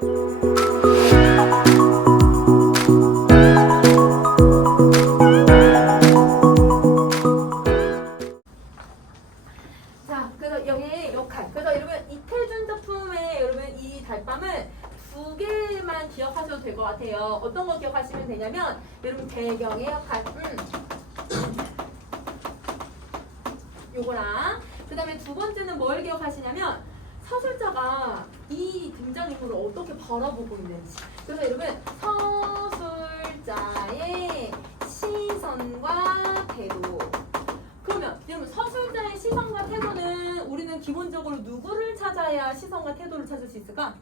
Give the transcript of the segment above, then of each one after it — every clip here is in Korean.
자, 그래서 여기 역할. 그래서 여러분 이태준 작품의 여러분 이 달밤은 두 개만 기억하셔도 될 것 같아요. 어떤 거 기억하시면 되냐면 여러분 배경의 역할. 요거랑 그 다음에 두 번째는 뭘 기억하시냐면 서술자가 이 등장인물을 어떻게 바라보고 있는지. 그래서 여러분 서술자의 시선과 태도. 그러면 여러분 서술자의 시선과 태도는 우리는 기본적으로 누구를 찾아야 시선과 태도를 찾을 수 있을까?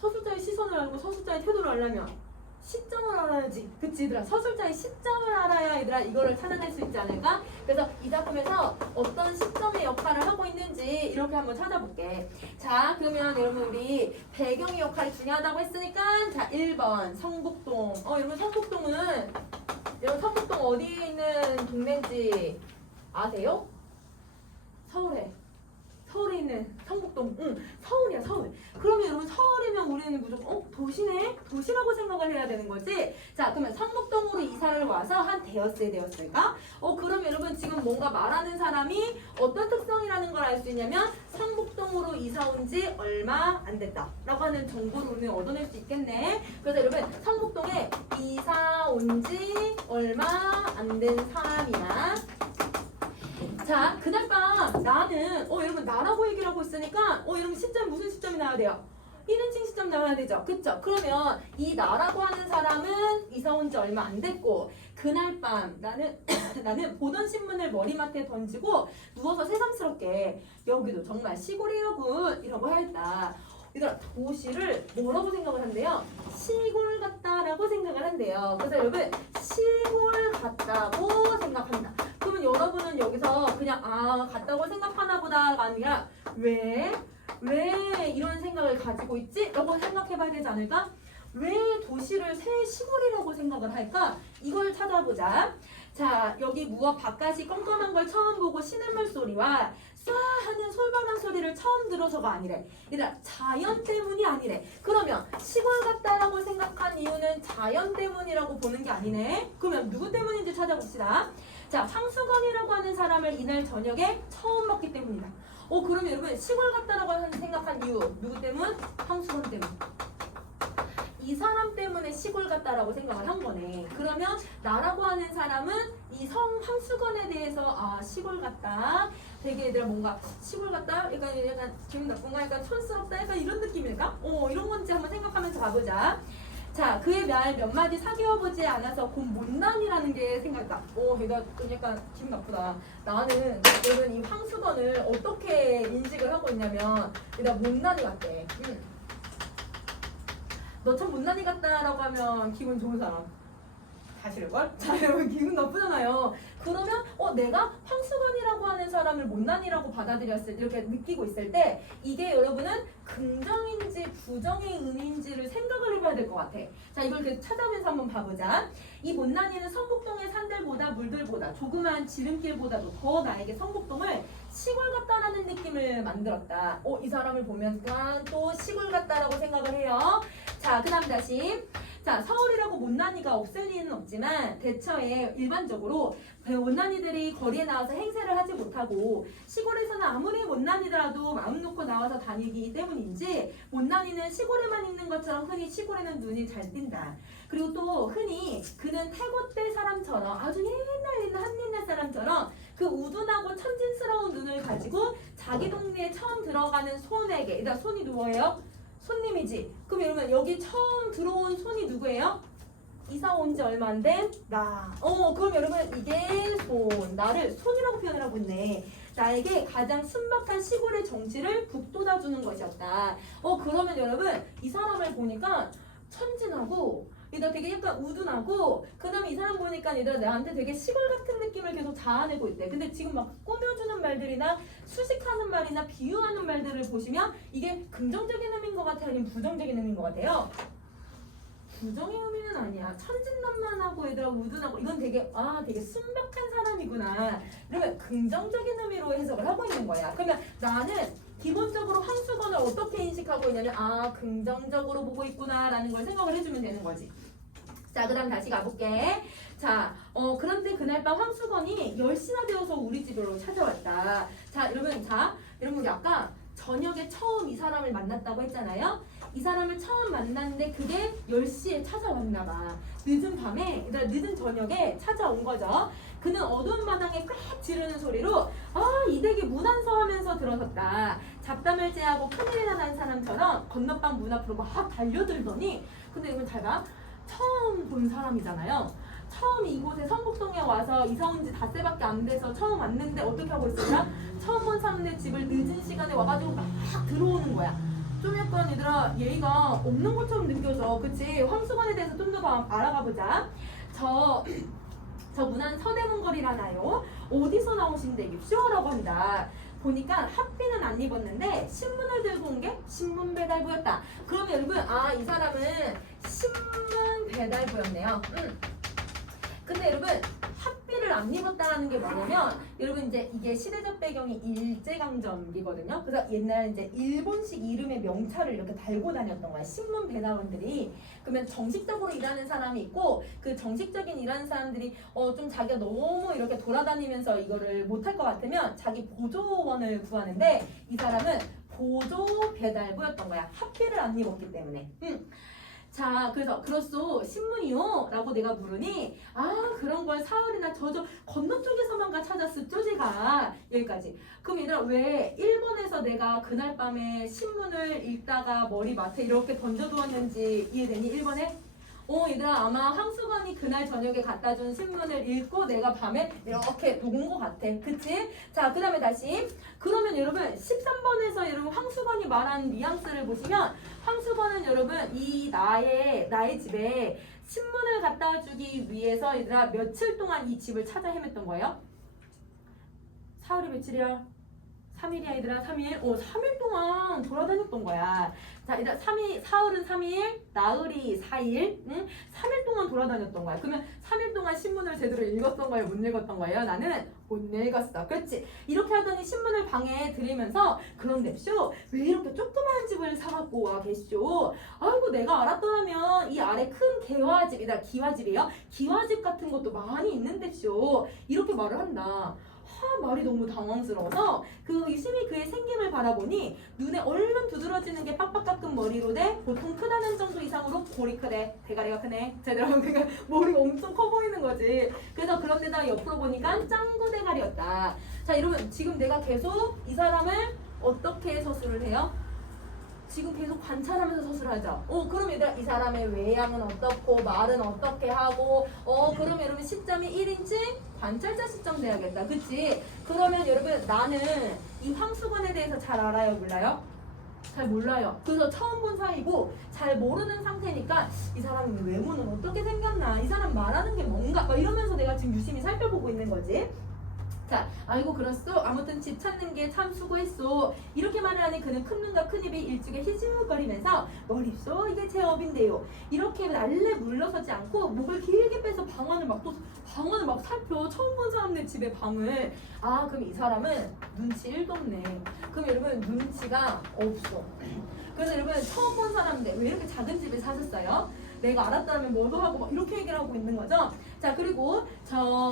서술자의 시선을 알고 서술자의 태도를 알려면 시점을 알아야지. 그치 얘들아? 서술자의 시점을 알아야 얘들아 이거를 찾아낼 수 있지 않을까? 그래서 이 작품에서 어떤 시점의 역할을 하고 있는지 이렇게 한번 찾아볼게. 자 그러면 여러분 우리 배경의 역할이 중요하다고 했으니까 자 1번 성북동. 여러분 성북동은 여러분 성북동 어디에 있는 동네인지 아세요? 서울에 있는 성북동. 서울이야 서울. 그러면 여러분 서울이면 우리는 무조건 도시네? 도시라고 생각을 해야 되는 거지. 자 그러면 성북동으로 이사를 와서 한 대여세 되었을까? 그러면 여러분 지금 뭔가 말하는 사람이 어떤 특성이라는 걸 알 수 있냐면 성북동으로 이사 온 지 얼마 안 됐다 라고 하는 정보를 우리는 얻어낼 수 있겠네. 그래서 여러분 성북동에 이사 온 지 얼마 안 된 사람이야. 자, 그날 밤 나는 여러분 나라고 얘기를 하고 있으니까 여러분 시점 무슨 시점이 나와야 돼요? 1인칭 시점 나와야 되죠. 그쵸? 그러면 이 나라고 하는 사람은 이사 온 지 얼마 안 됐고 그날 밤 나는 보던 신문을 머리맡에 던지고 누워서 새삼스럽게 여기도 정말 시골이로군 이라고 했다. 얘들아 도시를 뭐라고 생각을 한대요? 시골 같다라고 생각을 한대요. 그래서 여러분 시골 같다고 생각한다. 그러면 여러분은 여기서 그냥 같다고 생각하나 보다가 아니라 왜 이런 생각을 가지고 있지? 라고 생각해 봐야 되지 않을까? 왜 도시를 새 시골이라고 생각을 할까? 이걸 찾아보자. 자 여기 무엇 바깥이 껌껌한 걸 처음 보고 시냇물 소리와 쏴 하는 솔바람 소리를 처음 들어서가 아니래. 얘들아 자연 때문이 아니래. 그러면 시골 같다라고 생각한 이유는 자연 때문이라고 보는 게 아니네. 그러면 누구 때문인지 찾아봅시다. 자 황수건이라고 하는 사람을 이날 저녁에 처음 봤기 때문이다. 그러면 여러분 시골 같다라고 생각한 이유 누구 때문? 황수건 때문. 이 사람 때문에 시골 같다라고 생각을 한 거네. 그러면 나라고 하는 사람은 이 황수건에 대해서 시골 같다. 되게 얘들아 뭔가 시골 같다? 약간 기분 나쁜가? 약간 촌스럽다? 약간 이런 느낌일까? 이런 건지 한번 생각하면서 가보자. 자, 그의 말 몇 마디 사귀어보지 않아서 곧 못난이라는 게 생각나. 얘가 좀 약간 기분 나쁘다. 나는 여러분 이 황수건을 어떻게 인식을 하고 있냐면 얘가 못난이 같대. 너 참 못난이 같다라고 하면 기분 좋은 사람 사실걸? 자 여러분 기분 나쁘잖아요. 그러면 내가 황수건이라고 하는 사람을 못난이라고 받아들였을 때 이렇게 느끼고 있을 때 이게 여러분은 긍정인지 부정의 의미인지를 생각을 해봐야 될 것 같아. 자 이걸 찾아보면서 한번 봐보자. 이 못난이는 성북동의 산들보다 물들보다 조그마한 지름길보다도 더 나에게 성북동을 시골 같다라는 느낌을 만들었다. 이 사람을 보면 또 시골 같다라고 생각을 해요. 자 그 다음 다시 자 서울이라고 못난이가 없을 리는 없지만 대처에 일반적으로 못난이들이 거리에 나와서 행세를 하지 못하고 시골에서는 아무리 못난이더라도 마음 놓고 나와서 다니기 때문인지 못난이는 시골에만 있는 것처럼 흔히 시골에는 눈이 잘 띈다. 그리고 또 흔히 그는 태고때 사람처럼 아주 옛날 있는 한옛날 사람처럼 그 우둔하고 천진스러운 눈을 가지고 자기 동네에 처음 들어가는 손에게 일단 손이 누구예요? 손님이지. 그럼 여러분 여기 처음 들어온 손이 누구예요? 이사 온 지 얼마 안 된 나. 그럼 여러분 이게 나를 손이라고 표현을 하고 있네. 나에게 가장 순박한 시골의 정치를 북돋아주는 것이었다. 그러면 여러분 이 사람을 보니까 천진하고 얘가 되게 약간 우둔하고 그 다음에 이 사람 보니까 얘들아 나한테 되게 시골 같은 느낌을 계속 자아내고 있대. 근데 지금 막 꾸며주는 말들이나 수식하는 말이나 비유하는 말들을 보시면 이게 긍정적인 의미인 것 같아요? 아니면 부정적인 의미인 것 같아요? 부정의 의미는 아니야. 천진난만하고 얘들아 우둔하고 이건 되게 되게 순박한 사람이구나. 그러면 긍정적인 의미로 해석을 하고 있는 거야. 그러면 나는 기본적으로 황수건을 어떻게 인식하고 있냐면 아 긍정적으로 보고 있구나라는 걸 생각을 해주면 되는 거지. 자, 그 다음 다시 가볼게. 자, 그런데 그날 밤 황수건이 10시나 되어서 우리 집으로 찾아왔다. 자, 여러분 우리 아까 저녁에 처음 이 사람을 만났다고 했잖아요. 이 사람을 처음 만났는데 그게 10시에 찾아왔나 봐. 늦은 밤에, 늦은 저녁에 찾아온 거죠. 그는 어두운 마당에 꽥 지르는 소리로 이 댁에 문안서 하면서 들어섰다. 잡담을 제하고 큰일이나 난 사람처럼 건너방 문 앞으로 막 달려들더니 근데 여러분 잘 봐. 처음 본 사람이잖아요. 처음 이곳에 성북동에 와서 이사 온 지 닷새밖에 안 돼서 처음 왔는데 어떻게 하고 있어요? 처음 온 사람들 집을 늦은 시간에 와가지고 막 들어오는 거야. 좀 약간 얘들아 예의가 없는 것처럼 느껴져. 그치? 황수건에 대해서 좀 더 알아가 보자. 저 문안 서대문거리라나요? 어디서 나오신 댁입쇼라고 한다. 보니까 핫비는 안 입었는데 신문을 들고 온 게 신문 배달부였다. 그러면 여러분 이 사람은 신문 배달부였네요. 근데 여러분 핫비를 안 입었다라는 게 뭐냐면 여러분 이제 이게 시대적 배경이 일제강점기거든요. 그래서 옛날 이제 일본식 이름의 명찰을 이렇게 달고 다녔던 거야. 신문 배달원들이. 그러면 정식적으로 일하는 사람이 있고 그 정식적인 일하는 사람들이 좀 자기가 너무 이렇게 돌아다니면서 이거를 못할 것 같으면 자기 보조원을 구하는데 이 사람은 보조 배달부였던 거야. 핫비를 안 입었기 때문에. 자, 그래서 그렇소 신문이요? 라고 내가 물으니 그런 걸 사흘이나 저저 건너쪽에서만 찾았었죠 제가. 여기까지. 그럼 얘들아 왜 일본에서 내가 그날 밤에 신문을 읽다가 머리맡에 이렇게 던져두었는지 이해되니? 일본에? 얘들아 아마 황수건이 그날 저녁에 갖다 준 신문을 읽고 내가 밤에 이렇게 놓은 것 같아. 그치? 자, 그 다음에 다시. 그러면 여러분 13번에서 여러분 황수건이 말한 뉘앙스를 보시면 황수건은 여러분 이 나의 집에 신문을 갖다 주기 위해서 얘들아 며칠 동안 이 집을 찾아 헤맸던 거예요? 사흘이 며칠이야? 3일이야 얘들아. 3일? 3일 동안 돌아다녔던 거야. 자, 일단 사흘은 3일, 나흘이 4일, 3일 동안 돌아다녔던 거야. 그러면 3일 동안 신문을 제대로 읽었던 거예요? 못 읽었던 거예요? 나는 못 읽었어. 그렇지? 이렇게 하더니 신문을 방에 들이면서 그런데쇼 왜 이렇게 조그마한 집을 사갖고 와 계시오? 아이고 내가 알았더라면 이 아래 큰 개화집이다. 기와집이에요. 기와집 같은 것도 많이 있는데쇼. 이렇게 말을 한다. 말이 너무 당황스러워서 유심히 그의 생김을 바라보니 눈에 얼른 두드러지는 게 빡빡 깎은 머리로 돼 보통 크다는 정도 이상으로 골이 크대. 대가리가 크네. 제대로 그러니까 머리가 엄청 커 보이는 거지. 그래서 그런데다 옆으로 보니까 짱구 대가리였다. 자, 여러분 지금 내가 계속 이 사람을 어떻게 서술을 해요? 지금 계속 관찰하면서 서술하죠. 그럼 얘들아 이 사람의 외양은 어떻고 말은 어떻게 하고 그럼 여러분 시점이 1인칭 관찰자 시점 돼야겠다. 그치? 그러면 여러분 나는 이 황수건에 대해서 잘 알아요? 몰라요? 잘 몰라요. 그래서 처음 본 사이고 잘 모르는 상태니까 이 사람의 외모는 어떻게 생겼나? 이 사람 말하는 게 뭔가? 막 이러면서 내가 지금 유심히 살펴보고 있는 거지. 자, 아이고 그렇소. 아무튼 집 찾는 게 참 수고했소. 이렇게 말을 하니 그는 큰 눈과 큰 입이 일찍에 희죽거리면서 머리쇼 이게 제 업인데요. 이렇게 날래 물러서지 않고 목을 길게 빼서 방안을 막 살펴. 처음 본 사람네 집의 방을. 그럼 이 사람은 눈치 1도 없네. 그럼 여러분 눈치가 없어. 그래서 여러분 처음 본 사람인데 왜 이렇게 작은 집을 사셨어요? 내가 알았다면 뭐도 하고 막 이렇게 얘기를 하고 있는 거죠. 자, 그리고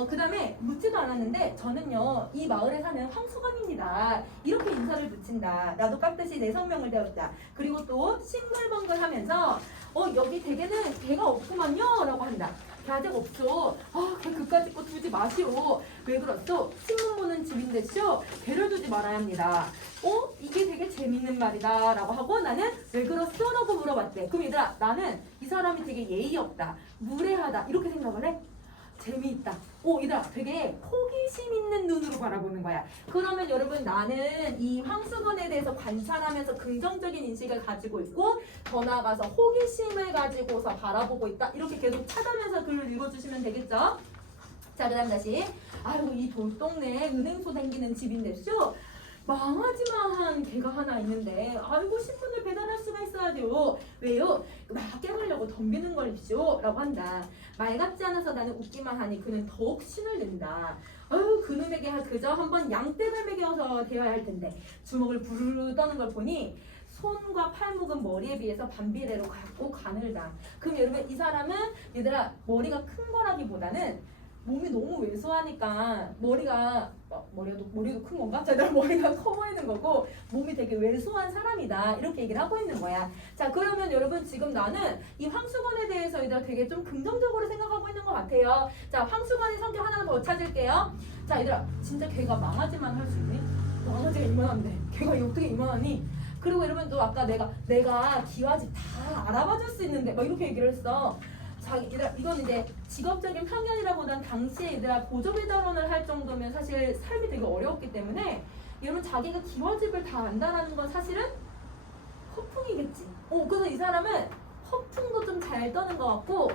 그 다음에 묻지도 않았는데 저는요 이 마을에 사는 황수건입니다. 이렇게 인사를 붙인다. 나도 깍듯이 내 성명을 배웠다. 그리고 또 싱글벙글 하면서 여기 댁에는 개가 없구만요 라고 한다. 개아직 없어. 개 그까짓 거 두지 마시오. 왜 그렇소? 신문 보는 집인데쇼. 개를 두지 말아야 합니다. 이게 되게 재밌는 말이다 라고 하고 나는 왜 그렇소? 라고 물어봤대. 그럼 얘들아 나는 이 사람이 되게 예의 없다, 무례하다 이렇게 생각을 해? 재미있다. 얘들아 되게 호기심 있는 눈으로 바라보는 거야. 그러면 여러분 나는 이 황수건에 대해서 관찰하면서 긍정적인 인식을 가지고 있고 더 나아가서 호기심을 가지고서 바라보고 있다. 이렇게 계속 찾아면서 글을 읽어주시면 되겠죠? 자, 그 다음 다시. 아이고 이 돌동네에 은행소 댕기는 집인데쇼. 망하지만 개가 하나 있는데 아이고 신문을 배달할 수가 있어야죠. 왜요? 막 깨물려고 하고 덤비는 걸 입시오 라고 한다. 말 같지 않아서 나는 웃기만 하니 그는 더욱 신을 낸다. 아유 그놈에게 그저 한번 양떼를 먹여서 되어야 할 텐데 주먹을 부르르 떠는 걸 보니 손과 팔목은 머리에 비해서 반비례로 갖고 가늘다. 그럼 여러분 이 사람은 얘들아 머리가 큰 거라기보다는 몸이 너무 왜소하니까 머리도 큰 건가? 자, 머리가 커 보이는 거고 몸이 되게 왜소한 사람이다 이렇게 얘기를 하고 있는 거야. 자 그러면 여러분 지금 나는 이 황수건에 대해서 얘들아 되게 좀 긍정적으로 생각하고 있는 것 같아요. 자 황수건의 성격 하나 더 찾을게요. 자 얘들아 진짜 걔가 망하지만 할 수 있니? 망하지가 이만한데 걔가 어떻게 이만하니? 그리고 여러분 또 아까 내가 기와집 다 알아봐 줄 수 있는데 막 이렇게 얘기를 했어. 얘들아 이건 이제 직업적인 편견이라보단 당시에 얘들아 보조배달원을 할 정도면 사실 삶이 되게 어려웠기 때문에 여러분 자기가 기와집을 다 안다라는 건 사실은 허풍이겠지. 그래서 이 사람은 허풍도 좀 잘 떠는 것 같고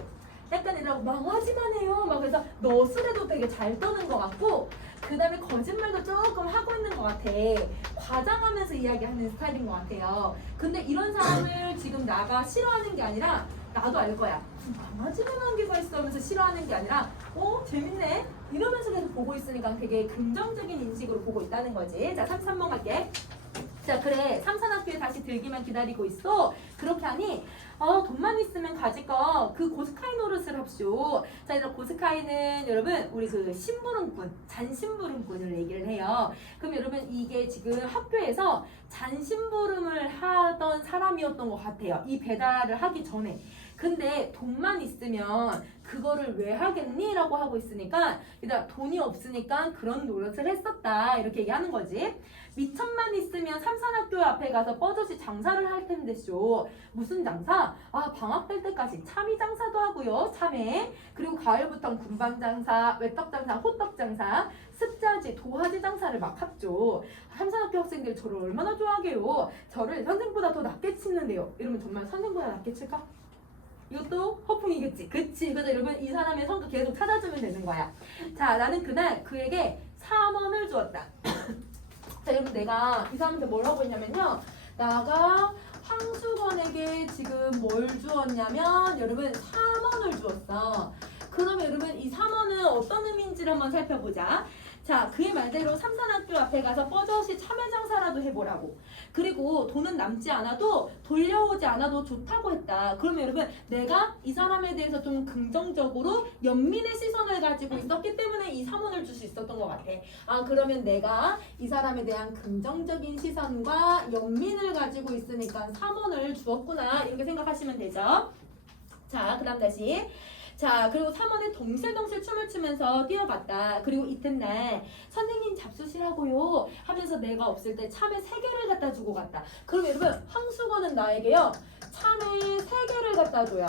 약간 이라고 망하지만 해요. 막 그래서 너스레도 되게 잘 떠는 것 같고 그 다음에 거짓말도 조금 하고 있는 것 같아. 과장하면서 이야기하는 스타일인 것 같아요. 근데 이런 사람을 지금 나가 싫어하는 게 아니라 나도 알 거야. 망하지만 한 개가 있어 하면서 싫어하는 게 아니라 재밌네 이러면서 계속 보고 있으니까 되게 긍정적인 인식으로 보고 있다는 거지. 자 3번 갈게. 자 그래 삼산학교에 다시 들기만 기다리고 있어. 그렇게 하니 돈만 있으면 가질 거 그 고스카이 노릇을 합쇼. 자 얘들아 고스카이는 여러분 우리 그 심부름꾼 잔심부름꾼을 얘기를 해요. 그럼 여러분 이게 지금 학교에서 잔심부름을 하던 사람이었던 것 같아요. 이 배달을 하기 전에. 근데 돈만 있으면 그거를 왜 하겠니? 라고 하고 있으니까 얘들아 돈이 없으니까 그런 노릇을 했었다 이렇게 얘기하는 거지. 미천만 있으면 삼산학교 앞에 가서 뻐젓이 장사를 할 텐데 쇼. 무슨 장사? 방학 될 때까지 참이 장사도 하고요. 참외. 그리고 가을부터는 군방 장사, 외떡 장사, 호떡 장사, 습자지, 도화지 장사를 막 합죠. 삼산학교 학생들이 저를 얼마나 좋아하게요. 저를 선생보다 더 낮게 치는데요. 이러면 정말 선생보다 낮게 칠까? 이것도 허풍이겠지. 그치? 그래서 여러분 이 사람의 성격 계속 찾아주면 되는 거야. 자 나는 그날 그에게 3원을 주었다. 자 여러분 내가 이 사람한테 뭘 하고 있냐면요. 나가 황수건에게 지금 뭘 주었냐면 여러분 3원을 주었어. 그러면 여러분 이 3원은 어떤 의미인지를 한번 살펴보자. 자 그의 말대로 삼산학교 앞에 가서 뻐젓이 참외 장사라도 해보라고. 그리고 돈은 남지 않아도 돌려오지 않아도 좋다고 했다. 그러면 여러분 내가 이 사람에 대해서 좀 긍정적으로 연민의 시선을 가지고 있었기 때문에 이 3원을 줄 수 있었던 것 같아. 그러면 내가 이 사람에 대한 긍정적인 시선과 연민을 가지고 있으니까 3원을 주었구나 이렇게 생각하시면 되죠. 자 그 다음 다시. 자 그리고 3원에 덩실덩실 춤을 추면서 뛰어갔다. 그리고 이튿날 선생님 잡수시라고요 하면서 내가 없을 때 참외 3개를 갖다 주고 갔다. 그럼 여러분 황수건은 나에게요 참외 3개를 갖다 줘요.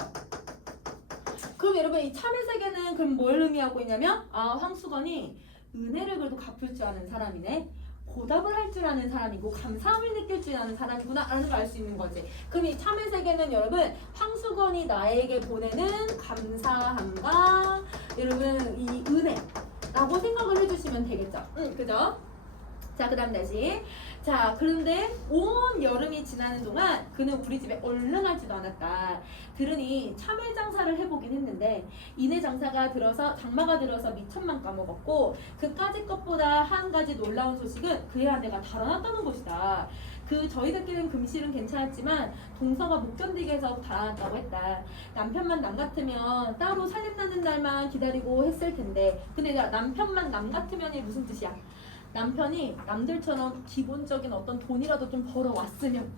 그럼 여러분 이 참외 3개는 그럼 뭘 의미하고 있냐면 황수건이 은혜를 그래도 갚을 줄 아는 사람이네. 보답을 할 줄 아는 사람이고 감사함을 느낄 줄 아는 사람이구나 라는 걸 알 수 있는 거지. 그럼 이 참외 세계는 여러분 황수건이 나에게 보내는 감사함과 여러분 이 은혜라고 생각을 해주시면 되겠죠. 그죠? 자 그 다음 다시. 자 그런데 온 여름이 지나는 동안 그는 우리 집에 얼른 하지도 않았다. 들으니 참외 장사를 해보긴 했는데 이내 장사가 들어서 장마가 들어서 미천만 까먹었고 그까짓 것보다 한 가지 놀라운 소식은 그의 아내가 달아났다는 것이다. 저희들끼리는 금실은 괜찮았지만 동서가 못 견디게 해서 달아났다고 했다. 남편만 남 같으면 따로 살림나는 날만 기다리고 했을 텐데 근데 남편만 남 같으면이 무슨 뜻이야? 남편이 남들처럼 기본적인 어떤 돈이라도 좀 벌어왔으면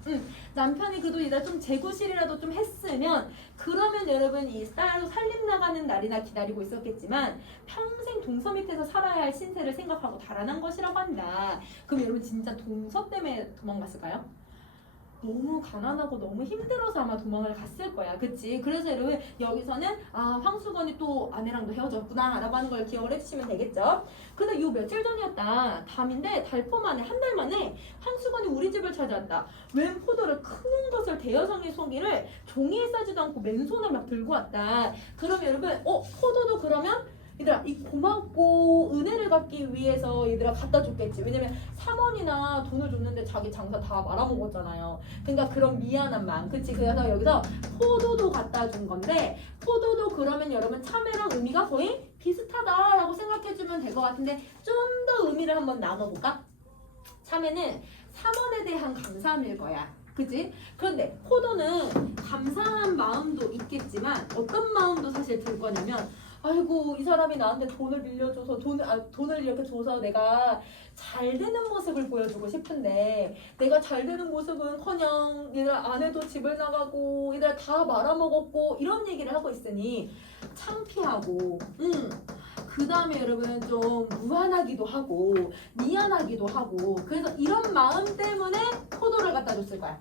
남편이 그래도 이다 좀 재구실이라도 좀 했으면 그러면 여러분 이 따로 살림 나가는 날이나 기다리고 있었겠지만 평생 동서 밑에서 살아야 할 신세를 생각하고 달아난 것이라고 한다. 그럼 여러분 진짜 동서 때문에 도망갔을까요? 너무 가난하고 너무 힘들어서 아마 도망을 갔을 거야. 그치? 그래서 여러분 여기서는 황수건이 또 아내랑도 헤어졌구나 라고 하는 걸 기억을 해주시면 되겠죠. 근데 요 며칠 전이었다. 밤인데 달포 만에 한 달 만에 황수건이 우리 집을 찾아왔다. 웬 포도를 큰 것을 대여성의 송이를 종이에 싸지도 않고 맨손을 막 들고 왔다. 그럼 여러분 포도도 그러면 얘들아 이 고맙고 은혜를 갚기 위해서 얘들아 갖다 줬겠지. 왜냐면 3원이나 돈을 줬는데 자기 장사 다 말아먹었잖아요. 그러니까 그런 미안한 마음. 그치? 그래서 여기서 포도도 갖다 준 건데 포도도 그러면 여러분 참외랑 의미가 거의 비슷하다라고 생각해주면 될 것 같은데 좀 더 의미를 한번 나눠볼까? 참외는 3원에 대한 감사함일 거야. 그치? 그런데 포도는 감사한 마음도 있겠지만 어떤 마음도 사실 들 거냐면 아이고 이 사람이 나한테 돈을 빌려줘서 돈을 이렇게 줘서 내가 잘 되는 모습을 보여주고 싶은데 내가 잘 되는 모습은커녕 얘들 아내도 집을 나가고 얘들 다 말아먹었고 이런 얘기를 하고 있으니 창피하고 그 다음에 여러분 좀 무안하기도 하고 미안하기도 하고 그래서 이런 마음 때문에 포도를 갖다 줬을 거야.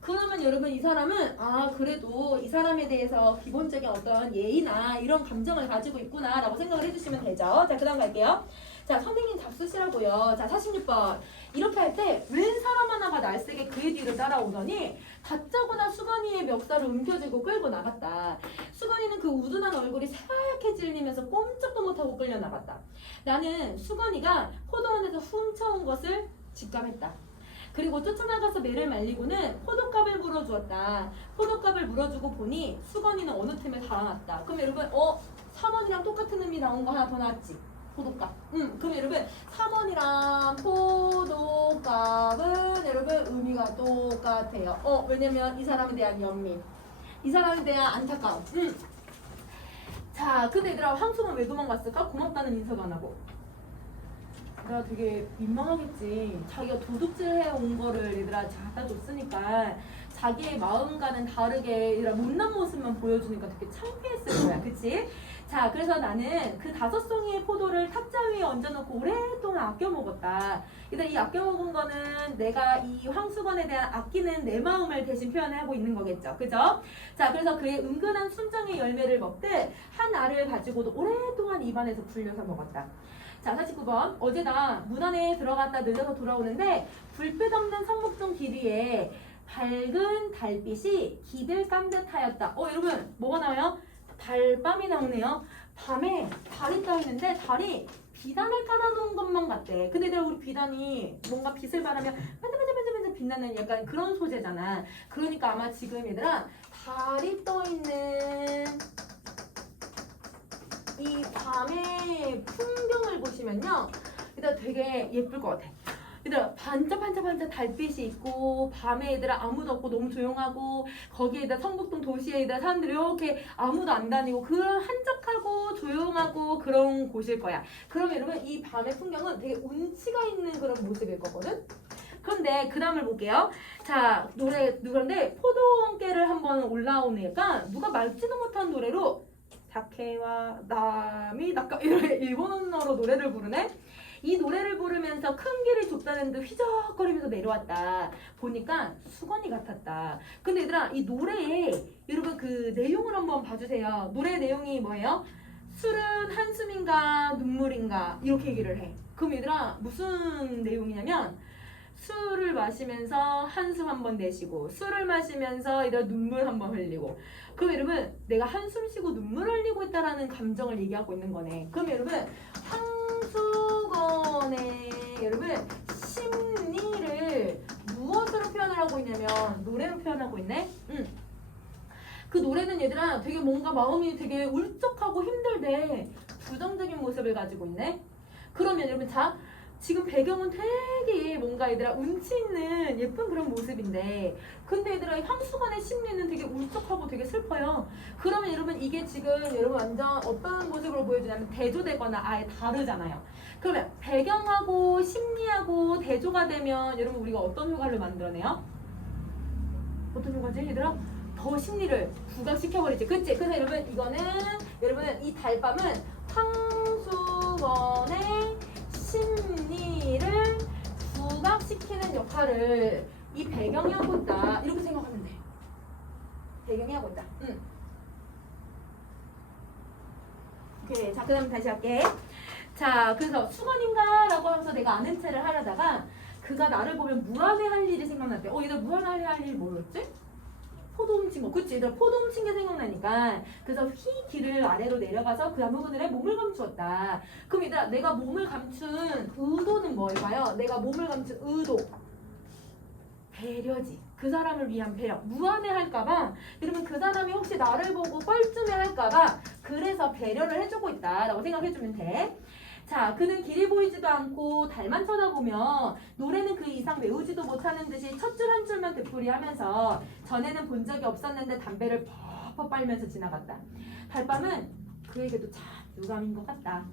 그러면 여러분 이 사람은 그래도 이 사람에 대해서 기본적인 어떤 예의나 이런 감정을 가지고 있구나 라고 생각을 해주시면 되죠. 자, 그 다음 갈게요. 자, 선생님 잡수시라고요. 자, 46번. 이렇게 할 때 웬 사람 하나가 날쌔게 그의 뒤를 따라오더니 다짜고나 수건이의 멱살을 움켜쥐고 끌고 나갔다. 수건이는 그 우둔한 얼굴이 새하얗게 질리면서 꼼짝도 못하고 끌려 나갔다. 나는 수건이가 포도원에서 훔쳐온 것을 직감했다. 그리고 쫓아나가서 매를 말리고는 포도값을 물어주었다. 포도값을 물어주고 보니 수건이는 어느 틈에 달아났다. 그럼 여러분 3원이랑 똑같은 의미 나온 거 하나 더 나왔지? 포도값. 그럼 여러분 3원이랑 포도값은 여러분 의미가 똑같아요. 왜냐면 이 사람에 대한 연민, 이 사람에 대한 안타까움. 자, 근데 얘들아 황송은 왜 도망갔을까? 고맙다는 인사도 안 하고. 내가 되게 민망하겠지. 자기가 도둑질 해온 거를 얘들아 갖다 줬으니까 자기의 마음과는 다르게 얘들아 못난 모습만 보여주니까 되게 창피했을 거야. 그치? 자, 그래서 나는 그 5송이의 포도를 탁자 위에 얹어놓고 오랫동안 아껴 먹었다. 얘들아 이 아껴 먹은 거는 내가 이 황수건에 대한 아끼는 내 마음을 대신 표현하고 있는 거겠죠. 그죠? 자, 그래서 그의 은근한 순정의 열매를 먹듯 한 알을 가지고도 오랫동안 입안에서 불려서 먹었다. 자, 49번. 어제 나 문 안에 들어갔다 늦어서 돌아오는데 불빛 없는 성목종 길 위에 밝은 달빛이 길을 깐 듯하였다. 여러분 뭐가 나와요? 달밤이 나오네요. 밤에 달이 떠있는데 달이 비단을 깔아놓은 것만 같대. 근데 내가 우리 비단이 뭔가 빛을 바라면 반짝반짝반짝 빛나는 약간 그런 소재잖아. 그러니까 아마 지금 얘들아 달이 떠있는 이 밤의 풍경을 보시면요, 얘들아 되게 예쁠 것 같아. 얘들아 반짝반짝반짝 달빛이 있고 밤에 얘들아 아무도 없고 너무 조용하고 거기에다 성북동 도시에 얘들아 사람들이 이렇게 아무도 안 다니고 그런 한적하고 조용하고 그런 곳일 거야. 그러면 여러분 이 밤의 풍경은 되게 운치가 있는 그런 모습일 거거든. 그런데 그 다음을 볼게요. 자, 그런데 포도원께를 한번 올라오니까 누가 맑지도 못한 노래로 다케와 나미 나카 일본어로 노래를 부르네. 이 노래를 부르면서 큰 길을 좁다는 듯 휘적거리면서 내려왔다. 보니까 수건이 같았다. 근데 얘들아 이 노래에 여러분 그 내용을 한번 봐주세요. 노래 내용이 뭐예요? 술은 한숨인가 눈물인가 이렇게 얘기를 해. 그럼 얘들아 무슨 내용이냐면 술을 마시면서 한숨 한번 내쉬고 술을 마시면서 얘들아 눈물 한번 흘리고. 그럼 여러분 내가 한숨 쉬고 눈물 흘리고 있다라는 감정을 얘기하고 있는 거네. 그럼 여러분 황수건의 여러분 심리를 무엇으로 표현을 하고 있냐면 노래로 표현하고 있네. 그 노래는 얘들아 되게 뭔가 마음이 되게 울적하고 힘들대. 부정적인 모습을 가지고 있네. 그러면 여러분 자 지금 배경은 되게 뭔가 얘들아 운치 있는 예쁜 그런 모습인데 근데 얘들아 이 황수건의 심리는 되게 울적하고 되게 슬퍼요. 그러면 여러분 이게 지금 여러분 완전 어떤 모습으로 보여주냐면 대조되거나 아예 다르잖아요. 그러면 배경하고 심리하고 대조가 되면 여러분 우리가 어떤 효과를 만들어내요? 어떤 효과지 얘들아? 더 심리를 부각시켜버리지. 그치? 그래서 여러분 이거는 여러분 이 달밤은 황수건의 심리를 부각시키는 역할을 이 배경이 하고 있다. 이렇게 생각하면 돼. 배경이 하고 있다. 오케이. 자, 그 다음에 다시 할게. 자, 그래서 수건인가? 라고 하면서 내가 아는 체를 하려다가 그가 나를 보면 무안해 할 일이 생각났대. 얘들 무안해 할 일 뭐였지? 포도 훔친 거. 그치? 얘들아 포도 훔친 게 생각나니까. 그래서 휘 길을 아래로 내려가서 그 부분에 몸을 감추었다. 그럼 얘들아 내가 몸을 감춘 의도는 뭘까요? 내가 몸을 감춘 의도. 배려지. 그 사람을 위한 배려. 무안해할까봐. 이러면 그 사람이 혹시 나를 보고 뻘쭘해할까봐. 그래서 배려를 해주고 있다라고 생각해주면 돼. 자, 그는 길이 보이지도 않고 달만 쳐다보며 노래는 그 이상 외우지도 못하는 듯이 첫 줄 한 줄만 되풀이하면서 전에는 본 적이 없었는데 담배를 퍽퍽 빨면서 지나갔다. 달밤은 그에게도 참 유감인 것 같다.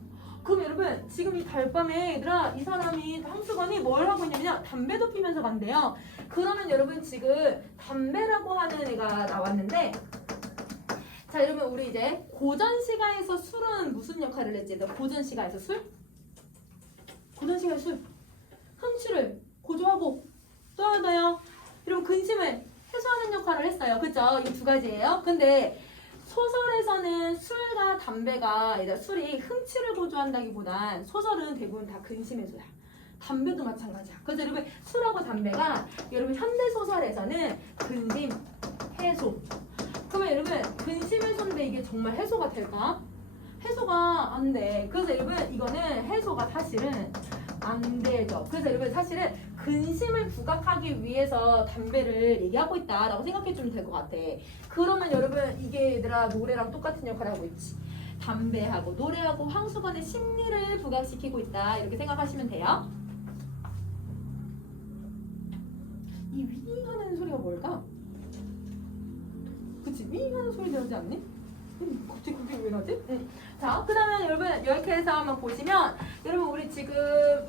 그럼 여러분 지금 이 달밤에 얘들아 이 사람이 황수건이 뭘 하고 있냐면 담배도 피면서 간대요. 그러면 여러분 지금 담배라고 하는 애가 나왔는데 자 여러분 우리 이제 고전시가에서 술은 무슨 역할을 했지? 고전시가에서 술? 고전시가에서 술 흠취를 고조하고 또 하나요? 여러분 근심을 해소하는 역할을 했어요. 그쵸? 이 두 가지예요. 근데 소설에서는 술과 담배가 술이 흥취를 고조한다기보단 소설은 대부분 다 근심 해소야. 담배도 마찬가지야. 그래서 여러분 술하고 담배가 여러분 현대 소설에서는 근심 해소. 그러면 여러분 근심 해소인데 이게 정말 해소가 될까? 해소가 안 돼. 그래서 여러분 이거는 해소가 사실은 안 되죠. 그래서 여러분 사실은 근심을 부각하기 위해서 담배를 얘기하고 있다라고 생각해주면 될 것 같아. 그러면 여러분 이게 얘들아 노래랑 똑같은 역할을 하고 있지. 담배하고 노래하고 황수건의 심리를 부각시키고 있다 이렇게 생각하시면 돼요. 이 윙 하는 소리가 뭘까? 그치? 윙 하는 소리 나지 않니? 갑자기 그게 왜 나지? 자, 그 다음에 여러분 이렇게 해서 한번 보시면 여러분 우리 지금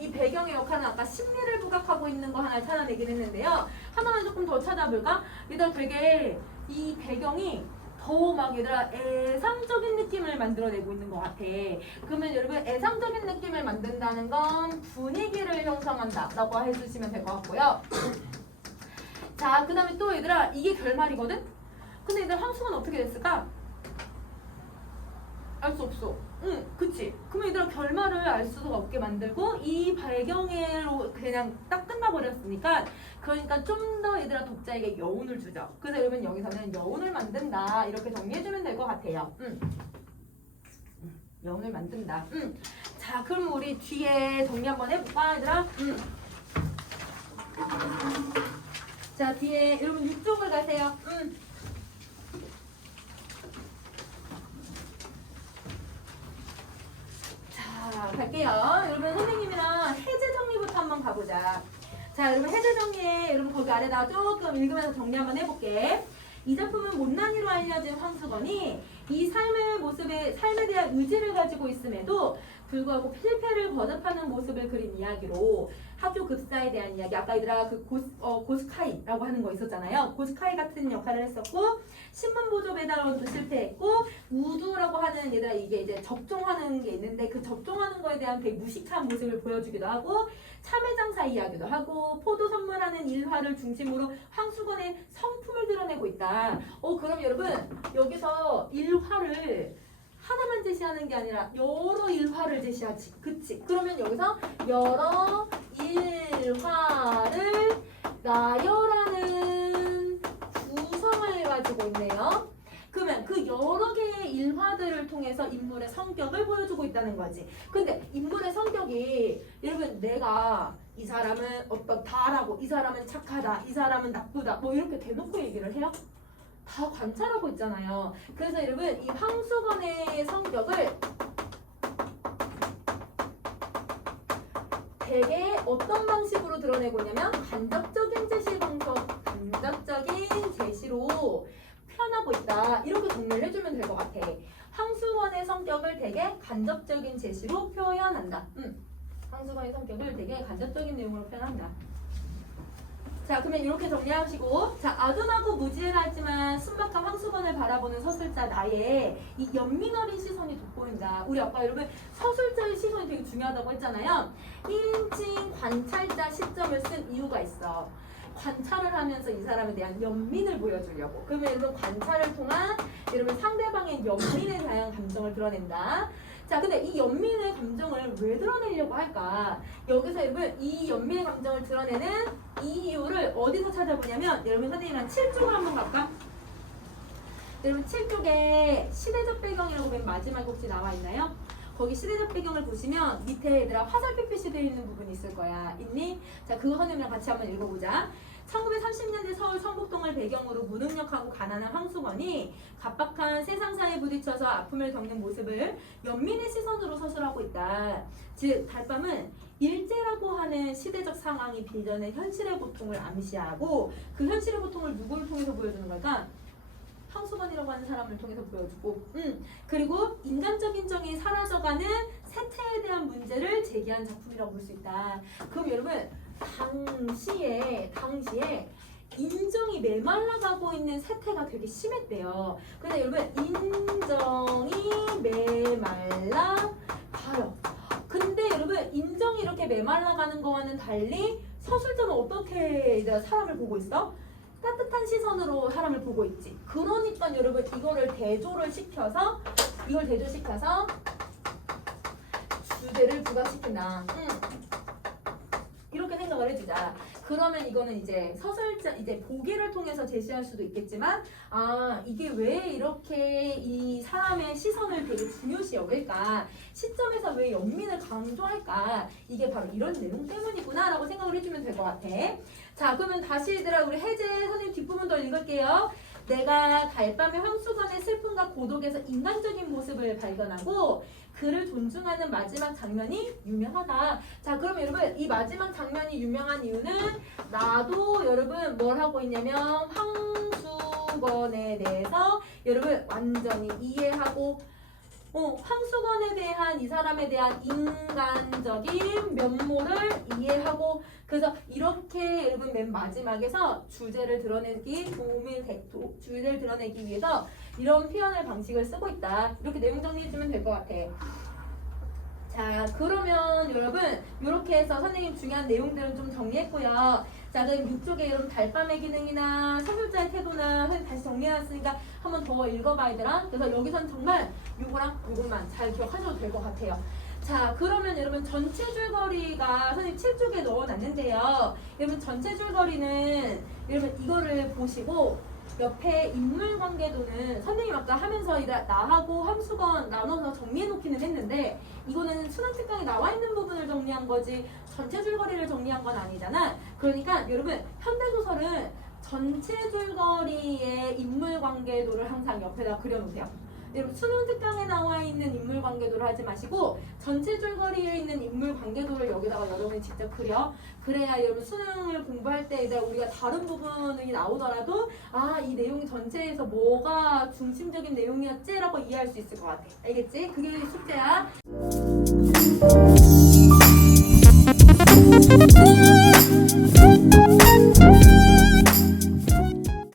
이 배경의 역할은 아까 심리를 부각하고 있는 거 하나 찾아내긴 했는데요. 하나만 조금 더 찾아볼까? 얘들아 되게 이 배경이 더 막 얘들아 애상적인 느낌을 만들어내고 있는 것 같아. 그러면 여러분 애상적인 느낌을 만든다는 건 분위기를 형성한다 라고 해주시면 될 것 같고요. 자, 그 다음에 또 얘들아 이게 결말이거든? 근데 얘들 황수건 어떻게 됐을까? 알 수 없어. 응, 그치? 그러면 얘들아 결말을 알 수가 없게 만들고 이 배경으로 그냥 딱 끝나버렸으니까 그러니까 좀 더 얘들아 독자에게 여운을 주죠. 그래서 여러분 여기서는 여운을 만든다 이렇게 정리해주면 될 것 같아요. 여운을 만든다. 자, 그럼 우리 뒤에 정리 한번 해볼까 얘들아? 자, 뒤에 여러분 6쪽을 가세요. 자, 갈게요. 여러분 선생님이랑 해제 정리부터 한번 가보자. 자, 여러분 해제 정리에 여러분 거기 아래다가 조금 읽으면서 정리 한번 해볼게. 이 작품은 못난이로 알려진 황수건이 이 삶에 대한 의지를 가지고 있음에도 불구하고 실패를 거듭하는 모습을 그린 이야기로 학교 급사에 대한 이야기, 아까 얘들아 그 고스카이라고 하는 거 있었잖아요. 고스카이 같은 역할을 했었고 신문 보조 배달원도 실패했고 우두라고 하는 얘들아 이게 이제 접종하는 게 있는데 그 접종하는 거에 대한 되게 무식한 모습을 보여주기도 하고 참외장사 이야기도 하고 포도 선물하는 일화를 중심으로 황수건의 성품을 드러내고 있다. 그럼 여러분 여기서 일화를 하나만 제시하는 게 아니라 여러 일화를 제시하지. 그치? 그러면 여기서 여러 일화를 나열하는 구성을 가지고 있네요. 그러면 그 여러 개의 일화들을 통해서 인물의 성격을 보여주고 있다는 거지. 근데 인물의 성격이 여러분 내가 이 사람은 어떻다라고 이 사람은 착하다 이 사람은 나쁘다 뭐 이렇게 대놓고 얘기를 해요? 다 관찰하고 있잖아요. 그래서 여러분 이 황수건의 성격을 되게 어떤 방식으로 드러내고 있냐면 간접적인 제시로 표현하고 있다. 이렇게 정리를 해주면 될 것 같아. 황수건의 성격을 되게 간접적인 제시로 표현한다. 황수건의 성격을 되게 간접적인 내용으로 표현한다. 자, 그러면 이렇게 정리하시고, 자, 아둔하고 무지하지만 순박한 황수건을 바라보는 서술자 나의 이 연민 어린 시선이 돋보인다. 우리 아까 여러분 서술자의 시선이 되게 중요하다고 했잖아요. 1인칭 관찰자 시점을 쓴 이유가 있어. 관찰을 하면서 이 사람에 대한 연민을 보여주려고. 그러면 여러분 관찰을 통한 여러분 상대방의 연민에 대한 감정을 드러낸다. 자, 근데 이 연민의 감정을 왜 드러내려고 할까? 여기서 여러분 이 연민의 감정을 드러내는 이 이유를 어디서 찾아보냐면 여러분 선생님이랑 7쪽을 한번 갈까? 여러분 7쪽에 시대적 배경이라고 맨 마지막 혹시 나와 있나요? 거기 시대적 배경을 보시면 밑에 얘들아 화살표 표시되어 있는 부분이 있을 거야. 있니? 자, 그거 선생님이랑 같이 한번 읽어보자. 1930년대 서울 성북동을 배경으로 무능력하고 가난한 황수건이 각박한 세상사에 부딪혀서 아픔을 겪는 모습을 연민의 시선으로 서술하고 있다. 즉 달밤은 일제라고 하는 시대적 상황이 빚어낸 현실의 고통을 암시하고 그 현실의 고통을 누구를 통해서 보여주는 걸까? 황수건이라고 하는 사람을 통해서 보여주고 그리고 인간적인 정이 사라져가는 세태에 대한 문제를 제기한 작품이라고 볼 수 있다. 그럼 여러분 당시에 인정이 메말라가고 있는 세태가 되게 심했대요. 근데 여러분 인정이 메말라 가요. 근데 여러분 인정이 이렇게 메말라가는 거와는 달리 서술자는 어떻게 사람을 보고 있어? 따뜻한 시선으로 사람을 보고 있지. 그러니까 여러분 이거를 대조시켜서 주제를 부각시킨다. 이렇게 생각을 해주자. 그러면 이거는 이제 서술자 이제 보기를 통해서 제시할 수도 있겠지만 이게 왜 이렇게 이 사람의 시선을 되게 중요시 여길까? 시점에서 왜 연민을 강조할까? 이게 바로 이런 내용 때문이구나 라고 생각을 해주면 될 것 같아. 자, 그러면 다시 얘들아 우리 해제 선생님 뒷부분 더 읽을게요. 내가 달밤의 황수건의 슬픔과 고독에서 인간적인 모습을 발견하고 그를 존중하는 마지막 장면이 유명하다. 자, 그럼 여러분 이 마지막 장면이 유명한 이유는 나도 여러분 뭘 하고 있냐면 황수건에 대해서 여러분 완전히 이해하고 황수건에 대한 이 사람에 대한 인간적인 면모를 이해하고 그래서 이렇게 여러분 맨 마지막에서 주제를 드러내기 위해서 이런 표현의 방식을 쓰고 있다. 이렇게 내용 정리해주면 될 것 같아. 자, 그러면 여러분 이렇게 해서 선생님 중요한 내용들은 좀 정리했고요. 자, 그럼 6쪽에 여러분 달밤의 기능이나 서술자의 태도나 선생님 다시 정리해놨으니까 한번 더 읽어봐 얘들아. 그래서 여기선 정말 요거랑 요것만 잘 기억하셔도 될 것 같아요. 자, 그러면 여러분 전체 줄거리가 선생님 7쪽에 넣어놨는데요. 여러분 전체 줄거리는 여러분 이거를 보시고 옆에 인물관계도는 선생님 아까 하면서 나하고 함수건 나눠서 정리해놓기는 했는데 이거는 순환특강에 나와있는 부분을 정리한 거지 전체 줄거리를 정리한 건 아니잖아. 그러니까 여러분 현대소설은 전체 줄거리의 인물관계도를 항상 옆에다 그려놓으세요. 여러분 수능 특강에 나와 있는 인물 관계도를 하지 마시고 전체 줄거리에 있는 인물 관계도를 여기다가 여러분이 직접 그려. 그래야 여러분 수능을 공부할 때 우리가 다른 부분이 나오더라도 이 내용 전체에서 뭐가 중심적인 내용이었지? 라고 이해할 수 있을 것 같아. 알겠지? 그게 숙제야.